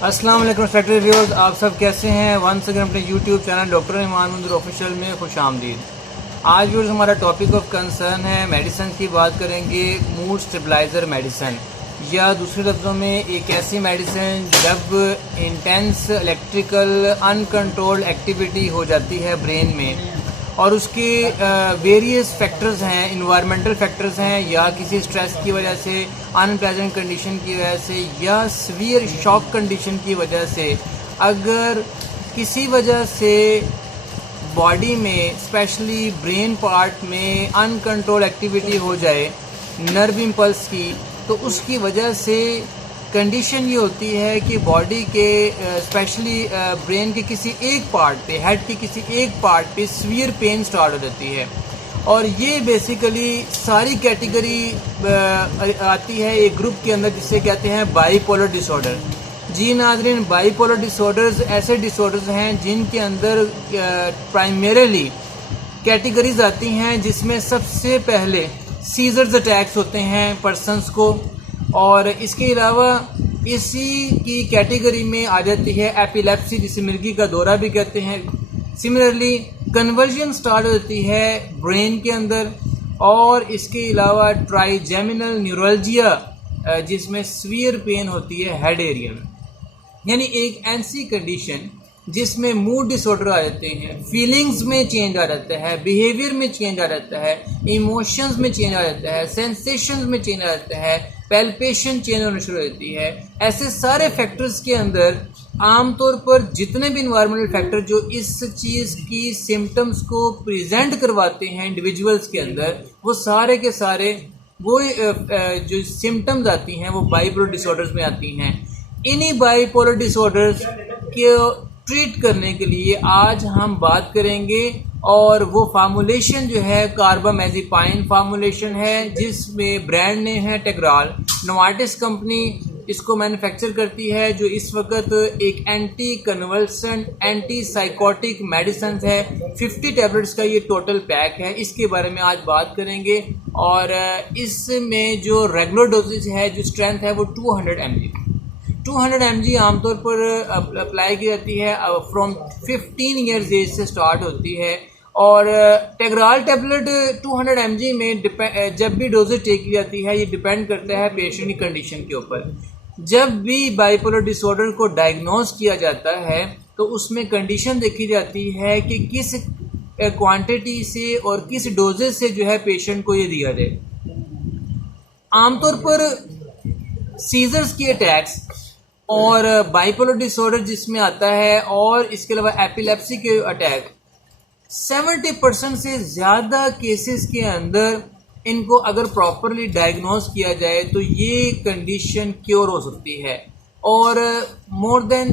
अस्सलाम वालेकुम factory viewers, आप सब कैसे हैं। वंस अगेन अपने यूट्यूब चैनल डॉक्टर इमान मंजूर ऑफिशियल में खुश आमदीद। आज व्यूअर्स हमारा टॉपिक ऑफ कंसर्न है मेडिसिन की बात करेंगे। मूड स्टेबलाइज़र मेडिसिन, या दूसरे लफ्ज़ों में एक ऐसी मेडिसिन जब इंटेंस इलेक्ट्रिकल अनकंट्रोल्ड एक्टिविटी हो जाती है ब्रेन में और उसके वेरियस फैक्टर्स हैं, इन्वायरमेंटल फैक्टर्स हैं, या किसी स्ट्रेस की वजह से, अनप्लेजेंट कंडीशन की वजह से, या सीवियर शॉक कंडीशन की वजह से, अगर किसी वजह से बॉडी में स्पेशली ब्रेन पार्ट में अनकंट्रोल एक्टिविटी हो जाए नर्व इम्पल्स की, तो उसकी वजह से कंडीशन ये होती है कि बॉडी के स्पेशली ब्रेन के किसी एक पार्ट पे, हेड के किसी एक पार्ट पे सीवियर पेन स्टार्ट हो जाती है। और ये बेसिकली सारी कैटेगरी आती है एक ग्रुप के अंदर जिसे कहते हैं बाईपोलर डिसऑर्डर। जी नाज़रीन, बाईपोलर डिसऑर्डर्स ऐसे डिसऑर्डर्स हैं जिनके अंदर प्राइमरीली कैटेगरीज आती हैं, जिसमें सबसे पहले सीजर्स अटैक्स होते हैं पर्सनस को, और इसके अलावा इसी की कैटेगरी में आ जाती है एपिलेप्सी, जिसे मिर्गी का दौरा भी कहते हैं। सिमिलरली कन्वर्जन स्टार्ट हो जाती है ब्रेन के अंदर, और इसके अलावा ट्राइजेमिनल न्यूरोलजिया, जिसमें सीवियर पेन होती है हेड एरिया में। यानी एक ऐसी कंडीशन जिसमें मूड डिसऑर्डर आ जाते हैं, फीलिंग्स में चेंज आ जाता है, बिहेवियर में चेंज आ जाता है, इमोशंस में चेंज आ जाता है, सेंसेशंस में चेंज आ जाता है, पैल्पेशन चेंज होना शुरू हो जाती है। ऐसे सारे फैक्टर्स के अंदर आमतौर पर जितने भी इन्वायरमेंटल फैक्टर जो इस चीज़ की सिम्टम्स को प्रेजेंट करवाते हैं इंडिविजुअल्स के अंदर, वो सारे के सारे वो जो सिम्टम्स आती हैं वो बाईपोलर डिसऑर्डर्स में आती हैं। इन्हीं बाईपोलर डिसऑर्डर्स के ट्रीट करने के लिए आज हम बात करेंगे, और वो फार्मूलेशन जो है कार्बामेज़ेपाइन फार्मूलेशन है, जिसमें ब्रांड नेम है टेग्राल। नोवार्टिस कंपनी इसको मैन्युफैक्चर करती है, जो इस वक्त एक anti convulsant anti psychotic medicine है। 50 टैबलेट्स का ये टोटल पैक है, इसके बारे में आज बात करेंगे। और इसमें जो रेगुलर डोजेज है, जो स्ट्रेंथ है, वो 200 mg 200 mg आमतौर पर अप्लाई की जाती है, फ्रॉम 15 ईयर्स एज से स्टार्ट होती है। और टेग्राल टैबलेट 200 mg में जब भी डोजेज टेक की जाती है, ये डिपेंड करता है पेशेंट की कंडीशन के ऊपर। जब भी बाईपोलर डिसऑर्डर को डायग्नोज किया जाता है तो उसमें कंडीशन देखी जाती है कि किस क्वांटिटी से और किस डोजेज से जो है पेशेंट को ये दिया जाए। आमतौर पर सीजर्स की अटैक्स और बाईपोलर डिसऑर्डर जिसमें आता है, और इसके अलावा एपिलेप्सी के अटैक, 70% से ज़्यादा केसेस के अंदर इनको अगर प्रॉपरली डायग्नोज किया जाए तो ये कंडीशन क्योर हो सकती है। और मोर देन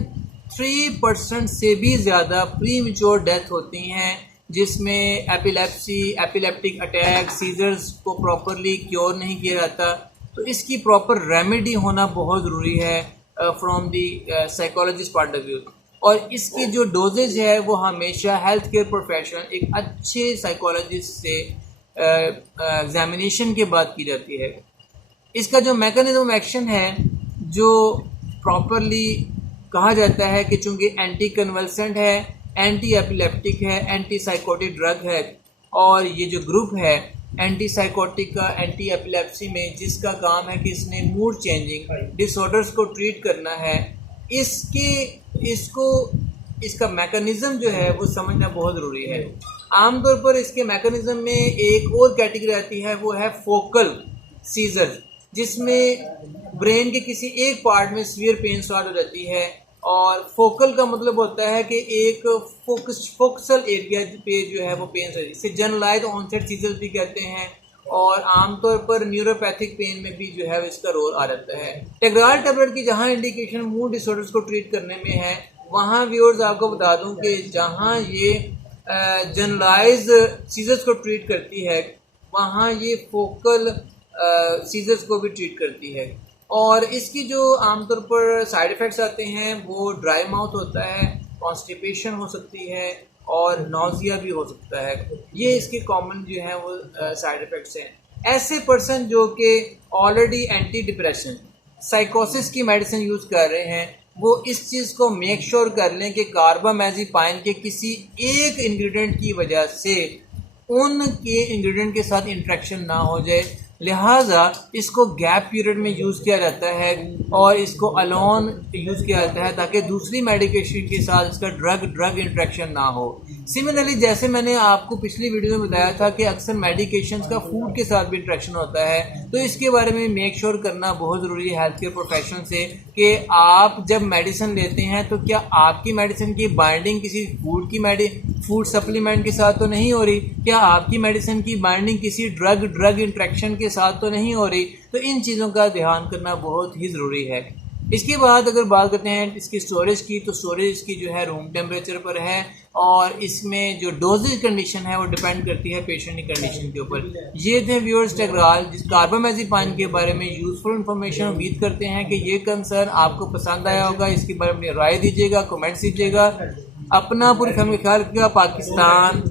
3% से भी ज़्यादा प्रीमेच्योर डेथ होती हैं, जिसमें एपिलेप्सी, एपिलेप्टिक अटैक, सीजर्स को प्रॉपरली क्योर नहीं किया जाता। तो इसकी प्रॉपर रेमेडी होना बहुत ज़रूरी है from the psychologist point of view. और इसकी जो डोजेज है वो हमेशा हेल्थ केयर प्रोफेशनल एक अच्छे साइकोलॉजिस्ट से एग्जामिनेशन के बाद की जाती है। इसका जो मैकेनिज्म एक्शन है, जो प्रॉपरली कहा जाता है कि चूँकि एंटी कन्वल्सेंट है, एंटी एपिलेप्टिक है, एंटी साइकोटिक ड्रग है, और ये जो ग्रुप है एंटी साइकोटिक का, एंटी एपिलेप्सी में, जिसका काम है कि इसने मूड चेंजिंग डिसऑर्डर्स को ट्रीट करना है, इसका मैकेनिज्म जो है वो समझना बहुत ज़रूरी है। आमतौर पर इसके मैकेनिज्म में एक और कैटेगरी आती है, वो है फोकल सीजर, जिसमें ब्रेन के किसी एक पार्ट में सीवियर पेन स्टार्ट हो जाती है। और फोकल का मतलब होता है कि एक फोकसल एरिया पे जो है वो पेन होती है, इसे जनरलाइज ऑनसेट सीजर्स भी कहते हैं। और आमतौर पर न्यूरोपैथिक पेन में भी जो है इसका रोल आ जाता है। टेग्राल टैबलेट की जहाँ इंडिकेशन मूड डिसऑर्डर्स को ट्रीट करने में है, वहाँ व्यूअर्स आपको बता दूं कि जहाँ ये जनरलाइज सीजर्स को ट्रीट करती है, वहाँ ये फोकल सीजर्स को भी ट्रीट करती है। और इसकी जो आमतौर पर साइड इफ़ेक्ट्स आते हैं वो ड्राई माउथ होता है, कॉन्स्टिपेशन हो सकती है, और नौजिया भी हो सकता है। ये इसके कॉमन जो है वो साइड इफ़ेक्ट्स हैं। ऐसे पर्सन जो कि ऑलरेडी एंटी डिप्रेशन साइकोसिस की मेडिसिन यूज़ कर रहे हैं, वो इस चीज़ को मेक श्योर कर लें कि कार्बामेज़ेपाइन के किसी एक इंग्रेडिएंट की वजह से उनके इंग्रेडिएंट के साथ इंट्रैक्शन ना हो जाए। लिहाजा इसको गैप पीरियड में यूज़ किया जाता है और इसको अलोन यूज़ किया जाता है ताकि दूसरी मेडिकेशन के साथ इसका ड्रग इंट्रैक्शन ना हो। सिमिलरली जैसे मैंने आपको पिछली वीडियो में बताया था कि अक्सर मेडिकेशंस का फूड के साथ भी इंट्रैक्शन होता है, तो इसके बारे में मेक श्योर करना बहुत ज़रूरी है हेल्थ केयर प्रोफेशनल से कि आप जब मेडिसिन लेते हैं तो क्या आपकी मेडिसिन की बाइंडिंग किसी फूड सप्लीमेंट के साथ तो नहीं हो रही, क्या आपकी मेडिसिन की बाइंडिंग किसी ड्रग इंट्रैक्शन के साथ तो नहीं हो रही। तो इन चीज़ों का ध्यान करना बहुत ही ज़रूरी है। इसके बाद अगर बात करते हैं इसकी स्टोरेज की, तो स्टोरेज इसकी जो है रूम टेम्परेचर पर है और इसमें जो डोजेज कंडीशन है वो डिपेंड करती है पेशेंट की कंडीशन के ऊपर। ये थे व्यूअर्स टेग्राल जिस कार्बामेज़ेपाइन के बारे में यूज़फुल इन्फॉर्मेशन। उम्मीद करते हैं कि ये कंसर्न आपको पसंद आया होगा। इसके बारे में राय दीजिएगा, कमेंट्स दीजिएगा। अपना पूरी फैमिली ख्याल रखिएगा। पाकिस्तान।